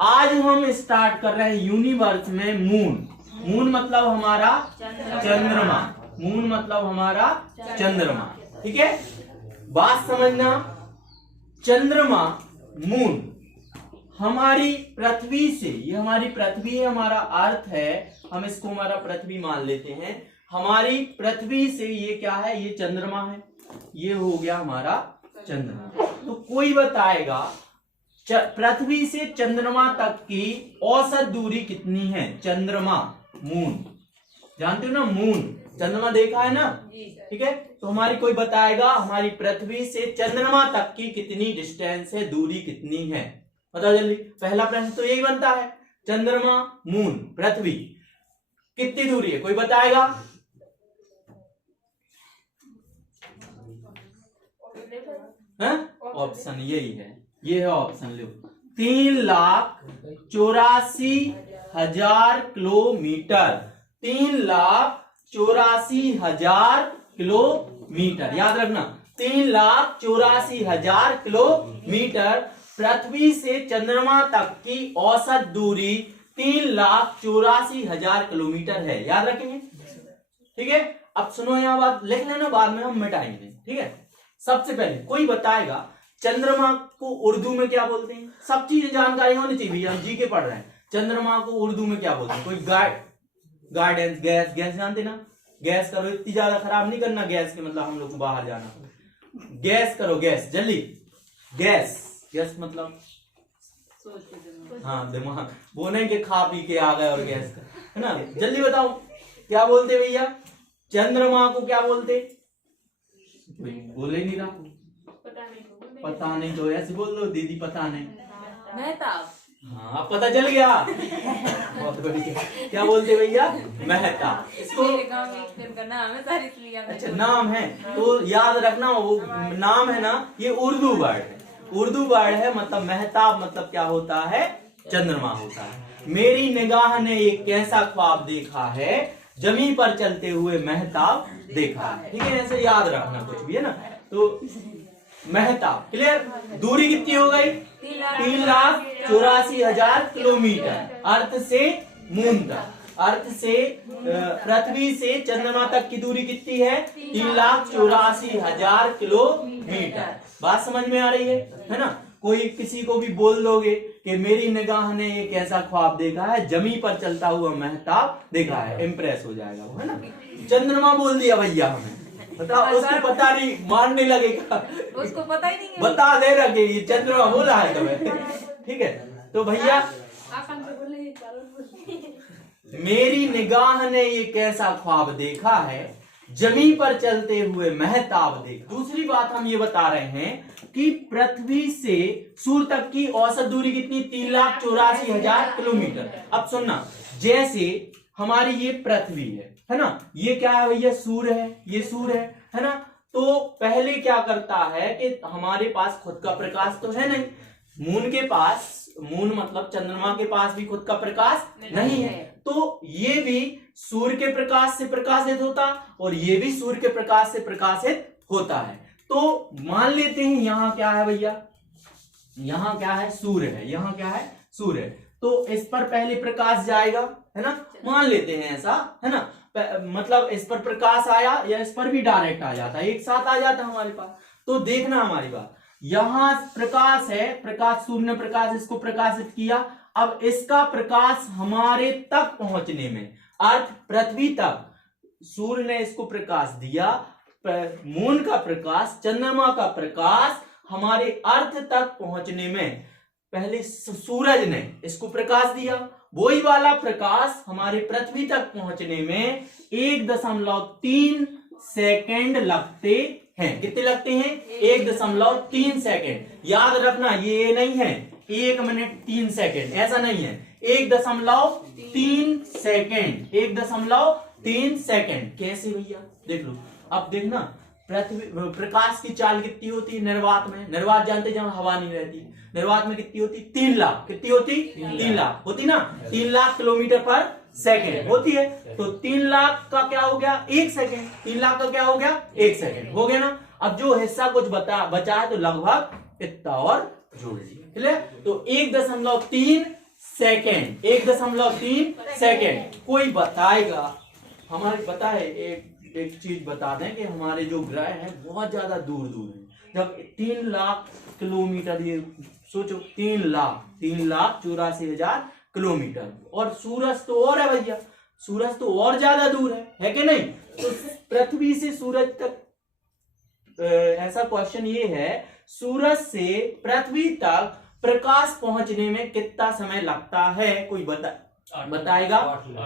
आज हम स्टार्ट कर रहे हैं यूनिवर्स में मून। मून मतलब हमारा चंद्रमा। मून मतलब हमारा चंद्रमा। ठीक है, बात समझना। चंद्रमा, मून हमारी पृथ्वी से, ये हमारी पृथ्वी है, हमारा अर्थ है, हम इसको हमारा पृथ्वी मान लेते हैं। हमारी पृथ्वी से ये क्या है, ये चंद्रमा है, ये हो गया हमारा चंद्रमा। तो कोई बताएगा पृथ्वी से चंद्रमा तक की औसत दूरी कितनी है? चंद्रमा, मून, जानते हो ना मून, चंद्रमा देखा है ना, ठीक है। तो हमारी कोई बताएगा हमारी पृथ्वी से चंद्रमा तक की कितनी डिस्टेंस है, दूरी कितनी है, बताओ जल्दी। पहला प्रश्न तो यही बनता है, चंद्रमा, मून, पृथ्वी कितनी दूरी है, कोई बताएगा? ऑप्शन यही है, ये है ऑप्शन, लो 3,84,000 किलोमीटर। 3,84,000 किलोमीटर, याद रखना 3,84,000 किलोमीटर। पृथ्वी से चंद्रमा तक की औसत दूरी 3,84,000 किलोमीटर है, याद रखेंगे, ठीक है। अब सुनो, यहां बात लिख लेना, बाद में हम मिटाएंगे, ठीक है। सबसे पहले कोई बताएगा चंद्रमा को उर्दू में क्या बोलते हैं? सब चीजें जानकारी होनी चाहिए, हम जी के पढ़ रहे हैं। चंद्रमा को उर्दू में क्या बोलते हैं? कोई गाइडेंस, गैस, गैस जानते ना, गैस करो, इतनी ज्यादा खराब नहीं करना, गैस के मतलब हम लोग को बाहर जाना, गैस करो, गैस जल्दी, गैस, गैस मतलब हाँ दिमाग, वो नहीं कि खा पी के आ गए और गैस का, है ना, जल्दी बताओ क्या बोलते भैया? चंद्रमा को क्या बोलते? बोले नहीं रहा, पता नहीं तो ऐसे बोल दो दीदी, पता नहीं, मेहताब। हाँ अब पता चल गया, बहुत बढ़िया। क्या बोलते भैया? मेहताब। इसको नाम है सर, इसलिए अच्छा नाम है तो याद रखना, वो नाम है ना, ये उर्दू वर्ड है, उर्दू वर्ड है, मतलब मेहताब मतलब क्या होता है? चंद्रमा होता है। मेरी निगाह ने एक कैसा ख्वाब देखा है, जमीन पर चलते हुए मेहताब देखा है, ठीक है, ऐसे याद रखना कुछ भी, है ना। तो मेहताब, क्लियर। दूरी कितनी हो गई? 3,84,000 किलोमीटर, अर्थ से मून तक। अर्थ से पृथ्वी से चंद्रमा तक की दूरी कितनी है? 3,84,000 किलोमीटर। बात समझ में आ रही है ना। कोई किसी को भी बोल दोगे कि मेरी निगाह ने एक ऐसा ख्वाब देखा है, जमीन पर चलता हुआ मेहताब देखा है, इम्प्रेस हो जाएगा वो, है ना। चंद्रमा बोल दिया भैया हमें, बताओ, उसको पता नहीं, मारने लगेगा, उसको पता ही नहीं है, बता दे रखे ये चंद्रमा बोला है तुम्हें, ठीक है। तो भैया मेरी निगाह ने ये कैसा ख्वाब देखा है, जमीन पर चलते हुए मेहताब देखा। दूसरी बात हम ये बता रहे हैं कि पृथ्वी से सूर्य तक की औसत दूरी कितनी? 3,84,000 किलोमीटर। अब सुनना, जैसे हमारी ये पृथ्वी है ना, ये क्या है भैया? सूर्य है, ये सूर्य है ना। तो पहले क्या करता है कि हमारे पास खुद का प्रकाश तो है नहीं, मून के पास, मून मतलब चंद्रमा के पास भी खुद का प्रकाश नहीं है, तो ये भी सूर्य के प्रकाश से प्रकाशित होता और ये भी सूर्य के प्रकाश से प्रकाशित होता है। तो मान लेते हैं यहाँ क्या है भैया? यहाँ क्या है? सूर्य है, यहाँ क्या है? सूर्य है। तो इस पर पहले प्रकाश जाएगा, है ना, मान लेते हैं ऐसा, है ना, मतलब इस पर प्रकाश आया या इस पर भी डायरेक्ट आ जाता है, एक साथ आ जाता है हमारे पास। तो देखना हमारी बात, यहां प्रकाश है, प्रकाश, सूर्य ने प्रकाश इसको प्रकाशित किया। अब इसका प्रकाश हमारे तक पहुंचने में, अर्थ पृथ्वी तक, सूर्य ने इसको प्रकाश दिया, मून का प्रकाश, चंद्रमा का प्रकाश हमारे अर्थ तक पहुंचने में पहले सूरज ने इसको प्रकाश दिया, वही वाला प्रकाश हमारे पृथ्वी तक पहुंचने में 1.3 सेकेंड लगते हैं। कितने लगते हैं? 1.3 सेकेंड। याद रखना, ये नहीं है 1 मिनट 3 सेकेंड, ऐसा नहीं है, 1.3 सेकेंड, 1.3 सेकेंड। कैसे भैया? देख लो, अब देखना, पृथ्वी प्रकाश की चाल कितनी होती है निर्वात में? निर्वात जानते, जहां हवा नहीं रहती, निर्वात में कितनी होती? 3 लाख। कितनी होती? 3 लाख होती ना, 3 लाख किलोमीटर पर सेकेंड होती है। तो 3 लाख का क्या हो गया? 1 सेकेंड। 3 लाख का क्या हो गया? 1 सेकेंड हो गया ना। अब जो हिस्सा कुछ बचा है तो लगभग इतना और जोड़ लीजिए, ठीक है। तो 1.3 सेकेंड, 1.3 सेकेंड। कोई बताएगा, हमारे पता है, एक चीज बता दें कि हमारे जो ग्रह हैं बहुत ज्यादा दूर दूर हैं। जब 3 लाख किलोमीटर, ये सोचो 3,84,000 किलोमीटर, और सूरज तो और है भैया, सूरज तो और ज्यादा दूर है कि नहीं? तो पृथ्वी से सूरज तक, ऐसा क्वेश्चन ये है, सूरज से पृथ्वी तक प्रकाश पहुंचने में कितना समय लगता है? कोई बताएगा? 8 मिनट।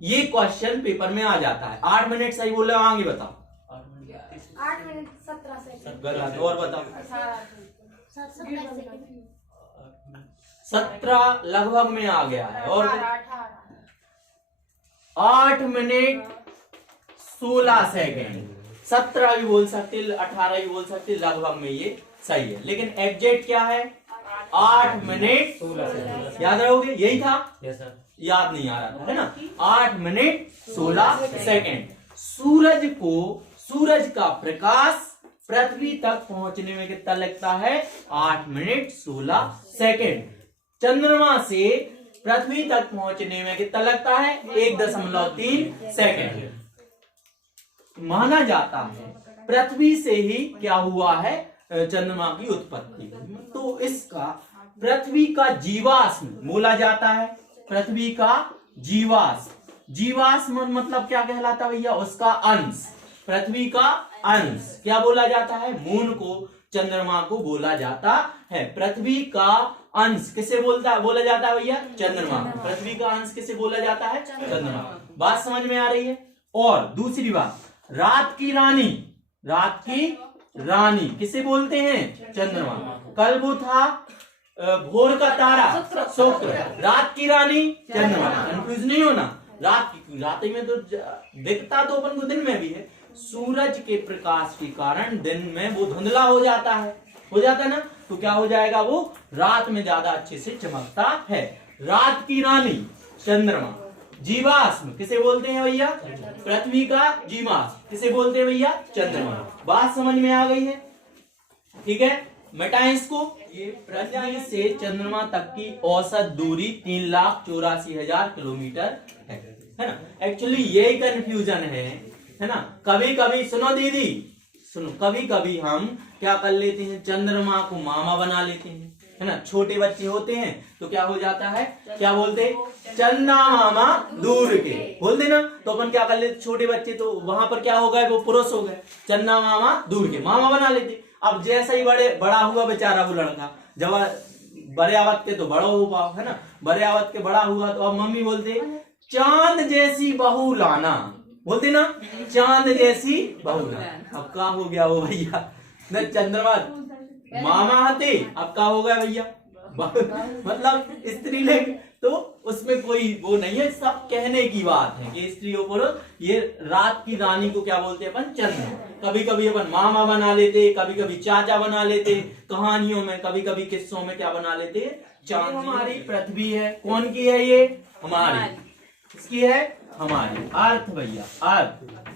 ये क्वेश्चन पेपर में आ जाता है। 8 मिनट सही बोले, आगे बताओ। 8 मिनट 17 सेकंड। गलत, और बताओ। 17 लगभग में आ गया है। और 8 मिनट 16 सेकेंड। 17 भी बोल सकते, 18 भी बोल सकते, लगभग में ये सही है। लेकिन एग्जैक्ट क्या है? 8 मिनट 16 सेकंड। याद रहोगे, यही था? Yes sir. याद नहीं आ रहा था, है ना? 8 मिनट 16 सेकेंड। सूरज का प्रकाश पृथ्वी तक पहुंचने में कितना लगता है? 8 मिनट 16 सेकेंड। चंद्रमा से पृथ्वी तक पहुंचने में कितना लगता है? 1.3 सेकेंड। माना जाता है पृथ्वी से ही क्या हुआ है? चंद्रमा की उत्पत्ति। तो इसका पृथ्वी का जीवाश्म बोला जाता है। पृथ्वी का जीवाश्म मतलब क्या कहलाता भैया? उसका अंश। पृथ्वी का अंश क्या बोला जाता है? मून को, चंद्रमा को बोला जाता है। पृथ्वी का अंश किसे बोला जाता है भैया? चंद्रमा। पृथ्वी का अंश किसे बोला जाता है? चंद्रमा। बात समझ में आ रही है? और दूसरी बात, रात की रानी किसे बोलते हैं? चंद्रमा। कल वो था भोर का तारा शुक्र, रात की रानी चंद्रमा। कंफ्यूज नहीं होना। रात में तो दिखता तो अपन को दिन में भी है। सूरज के प्रकाश के कारण दिन में वो धुंधला हो जाता ना, तो क्या हो जाएगा? वो रात में ज्यादा अच्छे से चमकता है। रात की रानी चंद्रमा। जीवाश्म किसे बोलते हैं भैया? पृथ्वी का जीवाश्म किसे बोलते हैं भैया? चंद्रमा। बात समझ में आ गई है? ठीक है, मिटाएं इसको। ये पृथ्वी से चंद्रमा तक की औसत दूरी 3,84,000 किलोमीटर है ना? एक्चुअली यही कंफ्यूजन है ना? कभी कभी सुनो दीदी, सुनो, कभी कभी हम क्या कर लेते हैं? चंद्रमा को मामा बना लेते हैं, है ना? छोटे बच्चे होते हैं तो क्या हो जाता है? क्या बोलते? चंदा मामा दूर के बोलते ना। तो अपन क्या कर लेते? छोटे बच्चे तो वहां पर क्या हो गए? वो पुरुष हो गए, चंदा मामा दूर के, मामा बना लेते। अब जैसा ही बड़ा हुआ बेचारा वो लड़का, जब बड़े आवत के तो बड़ा हो पाओ, है ना? बड़े आवत के बड़ा हुआ तो अब मम्मी बोलते चांद जैसी बहू लाना, बोलते ना, चांद जैसी बहू लाना। अब क्या हो गया वो भैया? न चंद्रमा मामा आते, अब क्या हो गया भैया? मतलब स्त्रीलिंग, तो उसमें कोई वो नहीं है, सब कहने की बात है कि स्त्री और पुरुष। ये रात की रानी को क्या बोलते हैं अपन? चंद्रमा। कभी कभी अपन मामा बना लेते, कभी कभी चाचा बना लेते, कहानियों में, कभी कभी किस्सों में क्या बना लेते? चांद। हमारी पृथ्वी है, कौन की है ये? हमारी। किसकी है? हमारी। अर्थ भैया,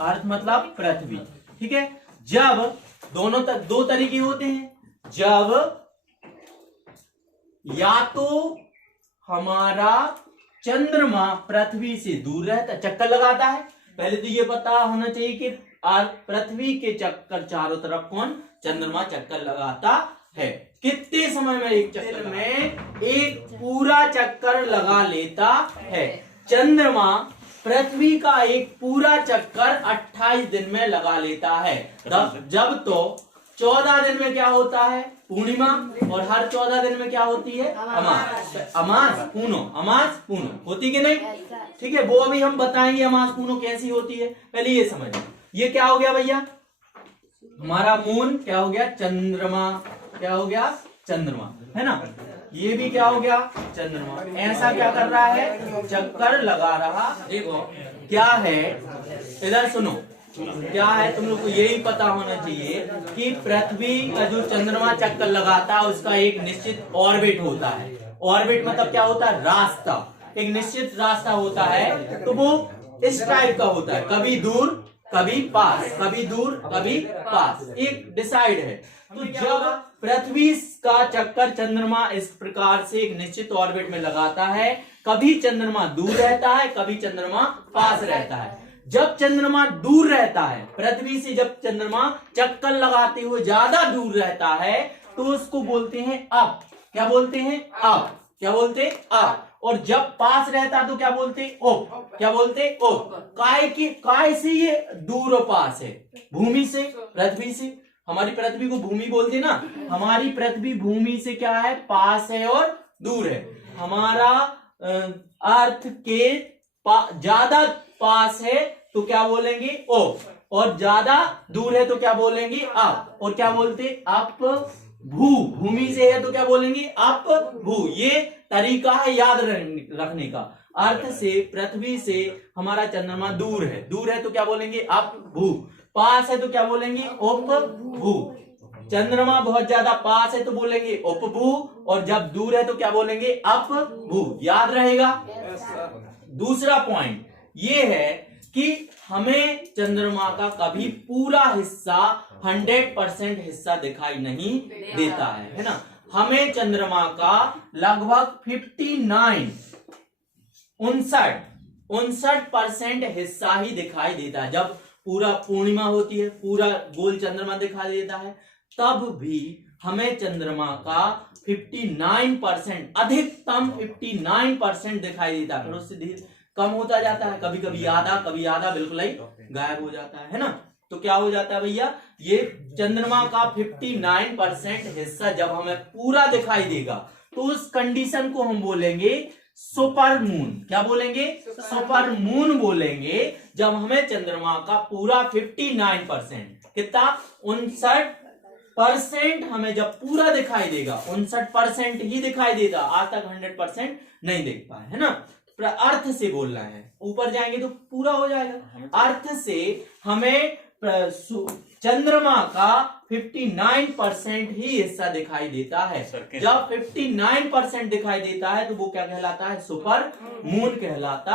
अर्थ मतलब पृथ्वी। ठीक है, जब दो तरीके होते हैं। जब या तो हमारा चंद्रमा पृथ्वी से दूर रहता, चक्कर लगाता है। पहले तो ये पता होना चाहिए कि पृथ्वी के चक्कर चारों तरफ कौन? चंद्रमा चक्कर लगाता है। कितने समय में? एक चक्कर में एक पूरा चक्कर लगा लेता है। चंद्रमा पृथ्वी का एक पूरा चक्कर 28 दिन में लगा लेता है। जब तो 14 दिन में क्या होता है? पूर्णिमा। और हर 14 दिन में क्या होती है? अमास। अमास पूनो होती कि नहीं? ठीक है, वो अभी हम बताएंगे अमास पूनो कैसी होती है। पहले ये समझ, ये क्या हो गया भैया? हमारा मून क्या हो गया? चंद्रमा। क्या हो गया? चंद्रमा, है ना? ये भी क्या हो गया? चंद्रमा। ऐसा क्या कर रहा है? चक्कर लगा रहा। देखो क्या है, इधर सुनो, क्या है? तुम लोग को यही पता होना चाहिए कि पृथ्वी का जो चंद्रमा चक्कर लगाता है उसका एक निश्चित ऑर्बिट होता है। ऑर्बिट मतलब क्या होता है? रास्ता। एक निश्चित रास्ता होता है, तो वो इस टाइप का होता है, कभी दूर कभी पास, कभी दूर, कभी पास, एक डिसाइड है। तो जब पृथ्वी का चक्कर चंद्रमा इस प्रकार से एक निश्चित ऑर्बिट में लगाता है, कभी चंद्रमा दूर रहता है, कभी चंद्रमा पास रहता है। जब चंद्रमा दूर रहता है पृथ्वी से, जब चंद्रमा चक्कर लगाते हुए ज्यादा दूर रहता है तो उसको बोलते हैं अप। क्या बोलते हैं? अप। क्या बोलते हैं? अप। और जब पास रहता है तो क्या बोलते हैं? ओप। क्या बोलते हैं? ओप। काय से ये दूर और पास है? भूमि से, पृथ्वी से। हमारी पृथ्वी को भूमि बोलते ना, हमारी पृथ्वी भूमि से क्या है? पास है और दूर है। हमारा अर्थ के ज्यादा पास है तो क्या बोलेंगे? ओप। और ज्यादा दूर है तो क्या बोलेंगे? अप। और क्या बोलते? अप भू। भूमि से है तो क्या बोलेंगे? अप भू। ये तरीका है याद रखने का। अर्थ से, पृथ्वी से हमारा चंद्रमा दूर है, दूर है तो क्या बोलेंगे? अप भू। पास है तो क्या बोलेंगे? उप भू। चंद्रमा बहुत ज्यादा पास है तो बोलेंगे उपभू, और जब दूर है तो क्या बोलेंगे? अप भू। याद रहेगा। दूसरा पॉइंट ये है कि हमें चंद्रमा का कभी पूरा हिस्सा 100% हिस्सा दिखाई नहीं देता है ना। हमें चंद्रमा का लगभग 59% हिस्सा ही दिखाई देता है। जब पूरा पूर्णिमा होती है, पूरा गोल चंद्रमा दिखाई देता है, तब भी हमें चंद्रमा का 59%, अधिकतम 59% दिखाई देता है। फिर उससे धीरे कम होता जाता है, कभी कभी आधा बिल्कुल ही गायब हो जाता है ना। तो क्या हो जाता है भैया? ये चंद्रमा का 59% हिस्सा जब हमें पूरा दिखाई देगा तो उस कंडीशन को हम बोलेंगे सुपर मून। क्या बोलेंगे? सुपर मून बोलेंगे। जब हमें चंद्रमा का पूरा 59%, कितना? 59% हमें जब पूरा दिखाई देगा, 59% ही दिखाई देगा, आज तक 100% नहीं देख पाए, है ना। अर्थ से बोलना है, ऊपर जाएंगे तो पूरा हो जाएगा। अर्थ से हमें चंद्रमा का 59% ही हिस्सा दिखाई देता है। जब 59% दिखाई देता है तो वो क्या कहलाता है? सुपर मून कहलाता